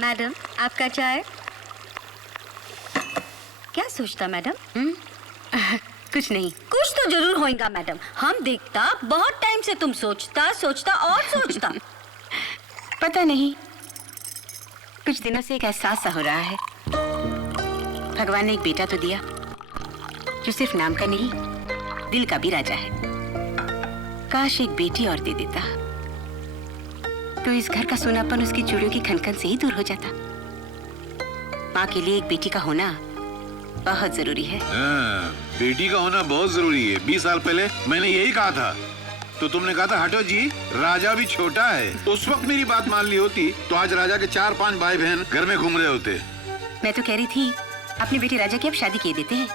Madam, आपका चाय। क्या सोचता मैडम? कुछ नहीं। कुछ तो जरूर होएगा मैडम। हम देखता बहुत टाइम से तुम सोचता और सोचता। पता नहीं, कुछ दिनों से एक एहसास सा हो रहा है। भगवान ने एक बेटा तो दिया जो सिर्फ नाम का नहीं, दिल का भी राजा है। काश एक बेटी और दे देता तो इस घर का सोनापन उसकी चूड़ियों की खनखन से ही दूर हो जाता। माँ के लिए एक बेटी का होना बहुत जरूरी है। बेटी का होना बहुत जरूरी है। 20 साल पहले मैंने यही कहा था, तो तुमने कहा था हटो जी, राजा भी छोटा है। उस वक्त मेरी बात मान ली होती तो आज राजा के 4-5 भाई बहन घर में घूम रहे होते। मैं तो कह रही थी अपने बेटी राजा की अब शादी किए देते हैं।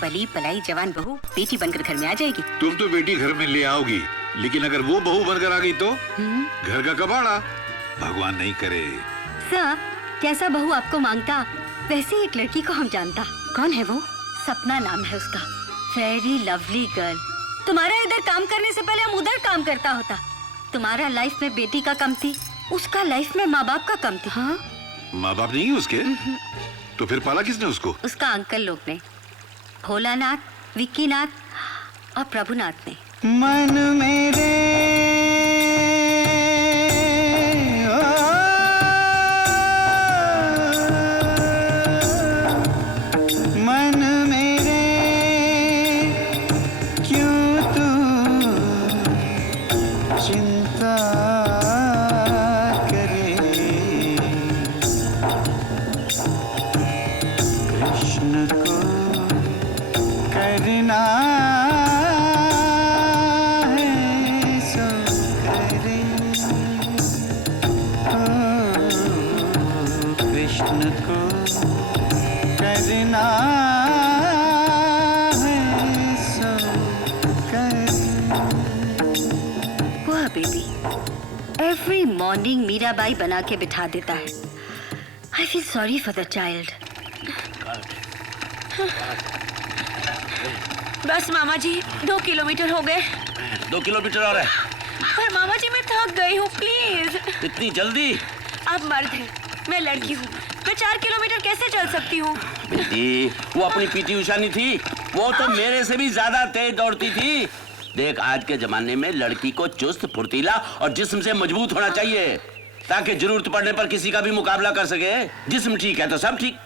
पली पलाई जवान बहू बेटी बनकर घर में आ जाएगी। तुम तो बेटी घर में ले आओगी, लेकिन अगर वो बहू बनकर आ गई तो घर का कबाड़ा। भगवान नहीं करे। सर, जैसा बहू आपको मांगता वैसे एक लड़की को हम जानता। कौन है वो? सपना नाम है उसका। Very lovely girl. तुम्हारा इधर काम करने से पहले हम उधर काम करता होता। तुम्हारा लाइफ में बेटी का कम थी, उसका लाइफ में माँ बाप का कम थी। हाँ? माँ बाप नहीं है उसके? तो फिर पाला किसने उसको? उसका अंकल लोग ने, भोलानाथ, विक्कीनाथ और प्रभुनाथ ने। मन मेरे मन मेरे क्यों तू चिंता करे। कृष्ण को करना है सो करे। कृष्ण को करना है सो करे। वह बेबी एवरी मॉर्निंग मीराबाई बना के बिठा देता है। I feel sorry for the child. बस मामा जी, 2 किलोमीटर हो गए। 2 किलोमीटर और है। पर मामा जी मैं थक गई हूँ, प्लीज। इतनी जल्दी? आप मर्द हैं, मैं लड़की हूँ। मैं 4 किलोमीटर कैसे चल सकती हूँ? बेटी, वो अपनी पीटी उषा नहीं थी, वो तो मेरे से भी ज्यादा तेज दौड़ती थी। देख, आज के जमाने में लड़की को चुस्त, फुर्तीला और जिस्म से मजबूत होना चाहिए, ताकि जरूरत पड़ने पर किसी का भी मुकाबला कर सके। जिस्म ठीक है तो सब ठीक।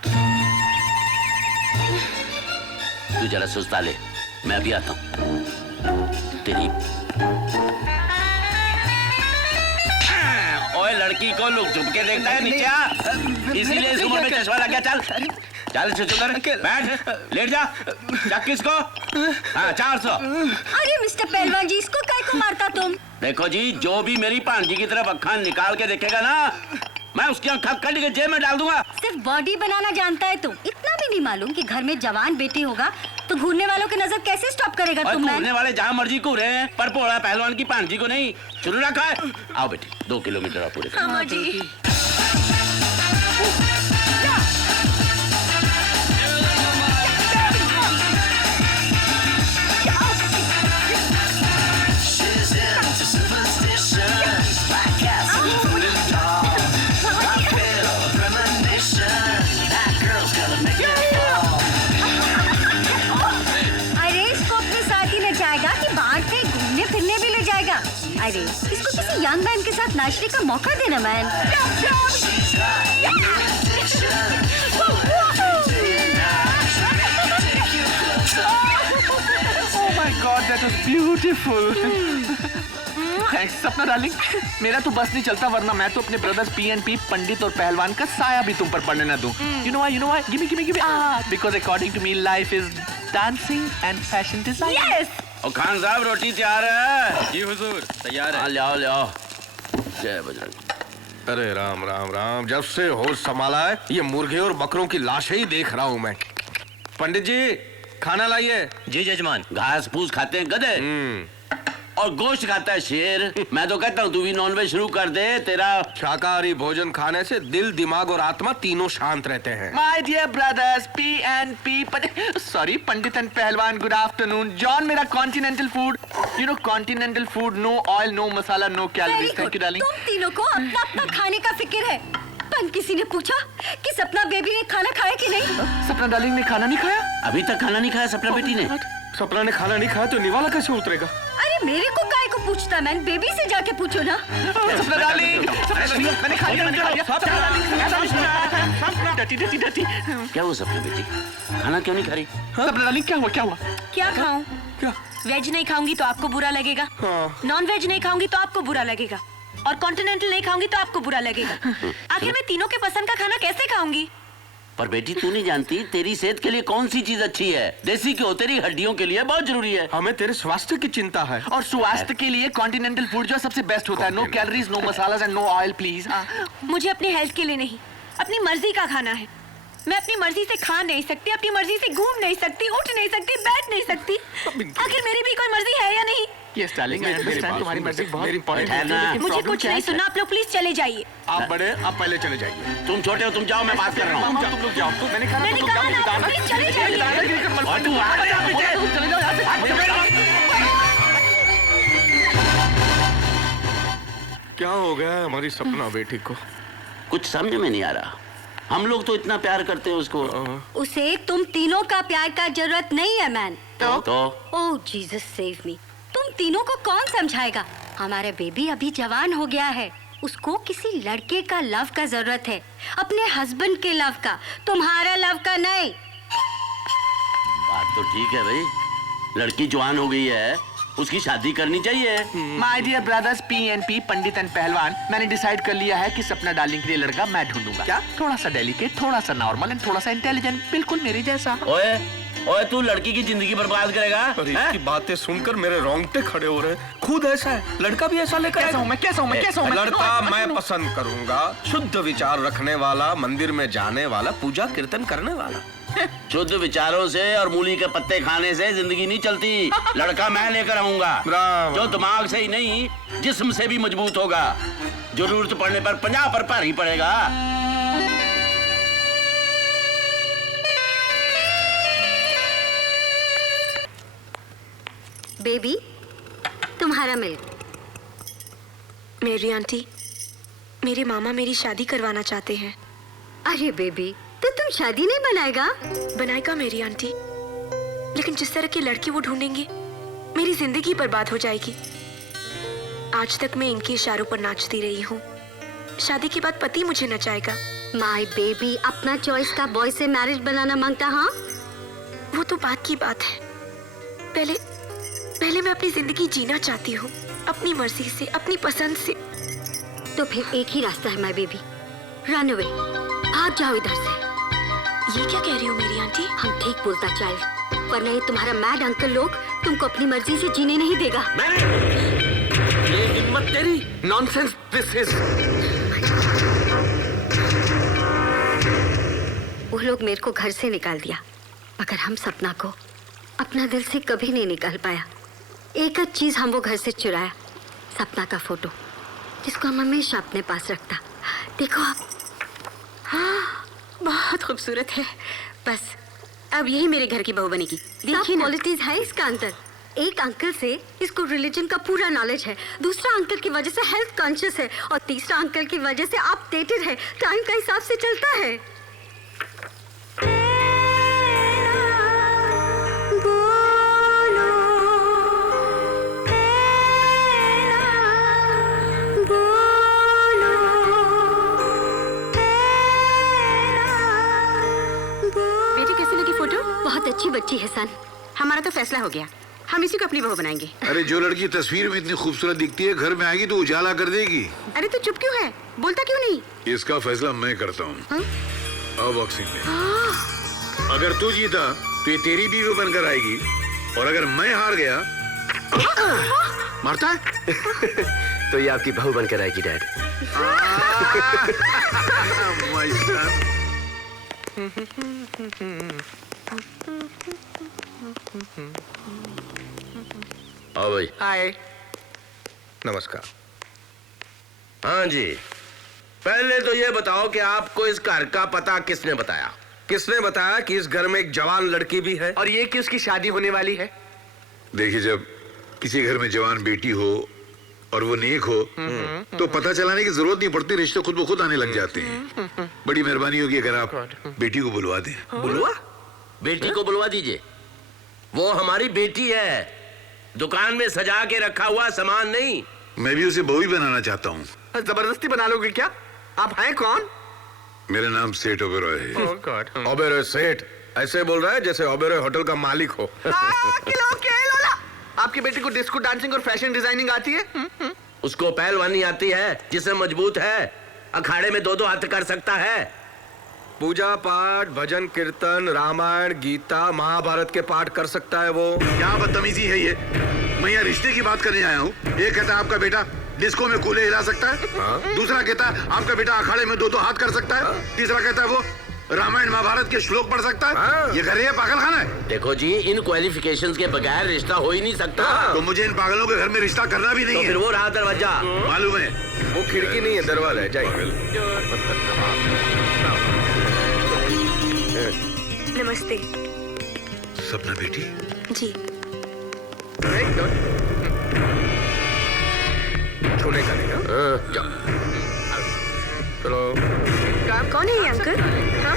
तू जरा सुस्ता ले, मैं अभी आता हूँ। तेरी ओए, लड़की को लोग झुक के देखता है, नीचे आ। इसीलिए इस उम्र में चश्मा लग गया। चल चल चुकर बैठ, लेट जा। चक किसको? हाँ, 400। अरे मिस्टर पहलवान जी, इसको काय को मारता तुम? देखो जी, जो भी मेरी भांजी की तरफ अक्खा निकाल के देखेगा ना, मैं उसकी आँख कट के जेब में डाल दूंगा। सिर्फ बॉडी बनाना जानता है तुम, इतना भी नहीं मालूम कि घर में जवान बेटी होगा तो घूरने वालों की नजर कैसे स्टॉप करेगा तुम? घूरने वाले जहाँ मर्जी घूरे हैं, पर पोड़ा पहलवान की भांजी को नहीं। शुरू रखा है। आओ बेटी, 2 किलोमीटर आप पूरे। मामा जी, अरे इसको किसी यंग मैन के साथ नाचने का मौका देना man. Oh my God, that was beautiful. Thanks, सपना डार्लिंग। मेरा तो बस नहीं चलता, वरना मैं तो अपने ब्रदर्स PNP पंडित और पहलवान का साया भी तुम पर पड़ने न दूं। You know why? Give me. Because according to me, life is dancing and fashion design. Yes. और खान साहब, रोटी तैयार है? जी हुजूर, तैयार है। ले आओ। जय बजरंग। अरे राम राम राम, जब से होश संभाला है ये मुर्गे और बकरों की लाशें ही देख रहा हूँ मैं। पंडित जी, खाना लाइए। जी जजमान। घास फूस खाते हैं गधे और गोश्त खाता है शेर। मैं तो कहता हूँ तू भी नॉनवेज शुरू कर दे। तेरा शाकाहारी भोजन खाने से दिल, दिमाग और आत्मा तीनों शांत रहते हैं। My dear brothers, PNP, sorry, Pandit and पहलवान, good afternoon. John, मेरा continental food, you know continental food, no oil, no masala, no calories. Thank you, darling. तुम तीनों को अपना अपना खाने का फिक्र है, एंड किसी ने पूछा कि सपना बेबी ने खाना खाया कि नहीं? सपना डार्लिंग ने खाना नहीं खाया? अभी तक खाना नहीं खाया सपना बेटी ने। सपना ने खाना नहीं खाया तो निवाला कैसे उतरेगा? अरे मेरे को काय को पूछता, मैन बेबी से जाके पूछो ना। सपना डार्लिंग, मैंने खा लिया, डटी डटी डटी। क्या हुआ सपना बेटी, खाना क्यों नहीं खा रही? सपना डार्लिंग क्या हुआ, क्या हुआ? क्या खाऊं? क्या? वेज नहीं खाऊंगी तो आपको बुरा लगेगा, हाँ। नॉन वेज नहीं खाऊंगी तो आपको बुरा लगेगा, और कॉन्टिनेंटल नहीं खाऊंगी तो आपको बुरा लगेगा। आखिर मैं तीनों के पसंद का खाना कैसे खाऊंगी? पर बेटी तू नहीं जानती तेरी सेहत के लिए कौन सी चीज अच्छी है? देसी घी तेरी हड्डियों के लिए बहुत जरूरी है। हमें तेरे स्वास्थ्य की चिंता है। और स्वास्थ्य के लिए कॉन्टिनेंटल फूड जो सबसे बेस्ट होता है। No calories, no masalas and no oil please. मुझे अपनी हेल्थ के लिए नहीं, अपनी मर्जी का खाना है। मैं अपनी मर्जी से खा नहीं सकती, अपनी मर्जी से घूम नहीं सकती, उठ नहीं सकती, बैठ नहीं सकती। आखिर मेरी भी कोई मर्जी है या नहीं? यस डार्लिंग, आई अंडरस्टैंड, तुम्हारी मर्जी बहुत इंपॉर्टेंट है ना। मुझे कुछ नहीं सुनना, आप लोग प्लीज चले जाइए। आप बड़े, आप पहले चले जाइए। तुम छोटे हो, तुम जाओ, मैं बात कर रहा हूँ। तुम लोग जाओ। मैंने कहा मैंने कहा ना, प्लीज चले जाइए। और तू आ जा पीछे। चले जाओ यहाँ से। क्या हो गया है हमारी सपना बेटी को? कुछ समझ में नहीं आ रहा। हम लोग तो इतना प्यार करते हैं उसको। उसे तुम तीनों का प्यार का जरूरत नहीं है मैन। तो ओह जीसस सेव मी। तुम तीनों को कौन समझाएगा? हमारा बेबी अभी जवान हो गया है, उसको किसी लड़के का लव का जरूरत है, अपने हस्बैंड के लव का, तुम्हारा लव का नहीं। बात तो ठीक है भाई, लड़की जवान हो गई है, उसकी शादी करनी चाहिए। My dear brothers PNP, Pandit and Pahalwan, मैंने डिसाइड कर लिया है कि सपना डार्लिंग के लिए लड़का मैं ढूंढूंगा। क्या? थोड़ा सा डेलिकेट, थोड़ा सा नॉर्मल एंड थोड़ा सा इंटेलिजेंट, बिल्कुल मेरे जैसा। ओए ओए, तू लड़की की जिंदगी बर्बाद करेगा? अरे इसकी बातें सुनकर मेरे रोंगटे खड़े हो रहे हैं। खुद ऐसा है, लड़का भी ऐसा लेकर कैसा हूँ मैं, कैसा हूँ मैं, कैसा हूँ मैं? लड़का मैं पसंद करूंगा, शुद्ध विचार रखने वाला, मंदिर में जाने वाला, पूजा कीर्तन करने वाला। शुद्ध विचारों से और मूली के पत्ते खाने से जिंदगी नहीं चलती। लड़का मैं लेकर आऊंगा, ब्रावो। जो दिमाग से ही नहीं जिस्म से भी मजबूत होगा। जरूरत पड़ने पर 50 पर भारी पड़ेगा। बेबी, तुम्हारा मिल्क। मेरी आंटी, मेरे मामा मेरी शादी करवाना चाहते हैं। अरे बेबी, तो तुम शादी नहीं बनाएगा? बनाएगा मेरी आंटी, लेकिन जिस तरह की लड़की वो ढूंढेंगे मेरी जिंदगी बर्बाद हो जाएगी। आज तक मैं इनके इशारों पर नाचती रही हूँ, शादी के बाद पति मुझे नचाएगा। माय बेबी, अपना चॉइस का बॉय से मैरिज बनाना मांगता? हाँ, वो तो बात की बात है। पहले मैं अपनी जिंदगी जीना चाहती हूँ, अपनी मर्जी से, अपनी पसंद से। तो फिर एक ही रास्ता है माय बेबी, रन अवे, भाग जाओ इधर से। ये क्या कह रही हो मेरी आंटी? हम ठीक बोलता चाइल्ड, वरना ये तुम्हारा मैड अंकल लोग तुमको अपनी मर्जी से जीने नहीं देगा। ये हिम्मत तेरी? Nonsense this is. वो लोग मेरे को घर से निकाल दिया, मगर हम सपना को अपना दिल से कभी नहीं निकाल पाया। एक चीज हम वो घर से चुराया, सपना का फोटो, जिसको हम हमेशा अपने पास रखता। देखो आप, हाँ, बहुत खूबसूरत है। बस अब यही मेरे घर की बहू बनेगी। देखिए ना, क्वालिटीज है इसका अंतर। एक अंकल से इसको रिलीजन का पूरा नॉलेज है, दूसरा अंकल की वजह से हेल्थ कॉन्शियस है, और तीसरा अंकल की वजह से अपडेटेड है, टाइम का हिसाब से चलता है। बेटी कैसी लगी फोटो? बहुत अच्छी बच्ची है सन। हमारा तो फैसला हो गया, हम इसी को अपनी बहू बनाएंगे। अरे जो लड़की तस्वीर में इतनी खूबसूरत दिखती है, घर में आएगी तो उजाला कर देगी। अरे तू चुप क्यों है, बोलता क्यों नहीं? इसका फैसला मैं करता हूँ। अब बॉक्सिंग में अगर तू जीता तो ये तेरी बीवी बनकर आएगी, और अगर मैं हार गया मारता है तो ये आपकी बहू बनकर आएगी डैड। My son. आओ भाई। हाय, नमस्कार। हाँ जी, पहले तो ये बताओ कि आपको इस घर का पता किसने बताया? किसने बताया कि इस घर में एक जवान लड़की भी है और ये कि उसकी शादी होने वाली है? देखिए, जब किसी घर में जवान बेटी हो और वो नेक हो तो पता चलाने की जरूरत नहीं पड़ती, रिश्ते खुद ब खुद आने लग जाते हैं। बड़ी मेहरबानी होगी अगर आप बेटी को बुलवा दें। बुलवा? बेटी को बुलवा दीजिए, वो हमारी बेटी है, दुकान में सजा के रखा हुआ सामान नहीं। मैं भी उसे बहू ही बनाना चाहता हूँ। जबरदस्ती बना लोगे क्या? आप हैं कौन? मेरा नाम सेठ ओबेरॉय है। Oh God. ओबेरॉय सेठ ऐसे बोल रहा है जैसे ओबेरॉय होटल का मालिक हो। आपकी बेटी को डिस्को डांसिंग और फैशन डिजाइनिंग आती है? उसको पहलवानी आती है, जिससे मजबूत है, अखाड़े में 2-2 हाथ कर सकता है। पूजा पाठ, भजन कीर्तन, रामायण, गीता, महाभारत के पाठ कर सकता है वो। क्या बदतमीजी है ये? मैं यहाँ रिश्ते की बात करने आया हूँ। एक कहता है आपका बेटा डिस्को में कूले हिला सकता है, दूसरा कहता है आपका बेटा अखाड़े में 2-2 हाथ कर सकता है, तीसरा कहता है वो रामायण महाभारत के श्लोक पढ़ सकता है। ये घर है पागल खाना है? देखो जी, इन क्वालिफिकेशंस के बगैर रिश्ता हो ही नहीं सकता। तो मुझे इन पागलों के घर में रिश्ता करना भी नहीं तो है। फिर वो रहा दरवाजा। मालूम है? वो खिड़की नहीं है, दरवाजा है। जाइए। नमस्ते। सपना बेटी, जी। छूने का नहीं। हाँ? जाओ। चलो। कौन है ये अंकल? हाँ?